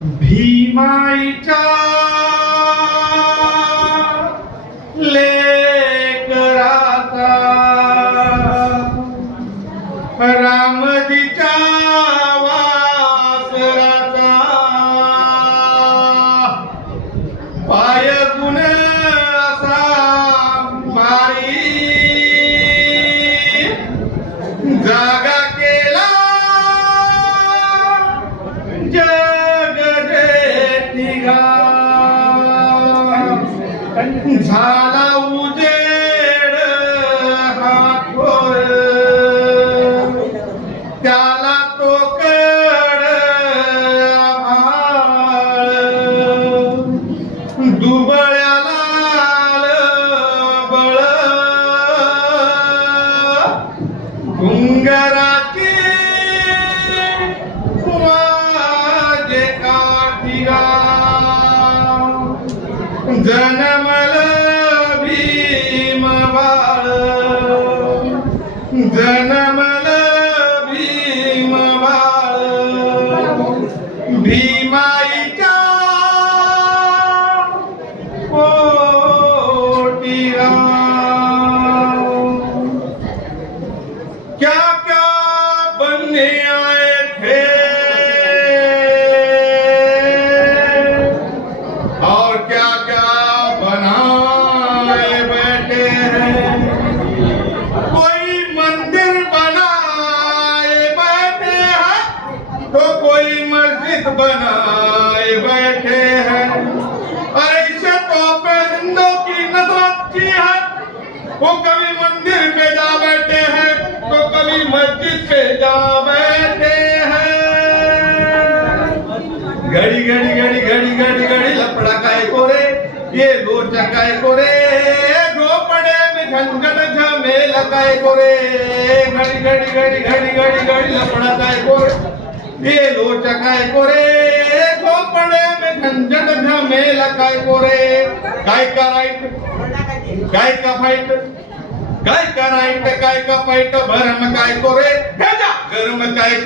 भीमाईच्या लेकराचा रामजीच्या वासराचा पाय गुण असा मारी जागा केला झाला उजेड हातोर त्याला तो कड आभाळ दुबळ्याला बळ घुंगराची वाजे काठीगा जनमल भीम बाळ जनमल भीम बाळ भीमाईच्या पोटीला क्या क्या बनने आए थे और क्या क्या बनाए बैठे हैं। कोई मंदिर बनाए बैठे हैं तो कोई मस्जिद बनाए बैठे हैं। और ऐसे तो परिंदों की नस्ल अच्छी है, वो कभी मंदिर पे जा बैठे हैं तो कभी मस्जिद पे जा बैठे हैं। घड़ी घड़ी घड़ी घड़ी घड़ी घड़ी लपड़ा काय कोरे ये लोचा काय कोरे झोपड़े में झंझट झमेला काय कोरे घड़ी घड़ी घड़ी घड़ी घड़ी घड़ी लपड़ा काय कोरे ये लोचा काय कोरे झोपड़े में झंझट झमेला काय कोरे काय का राईट काय का फाईट काय का राईट काय का फाईट भरम काय कोरे गरम काय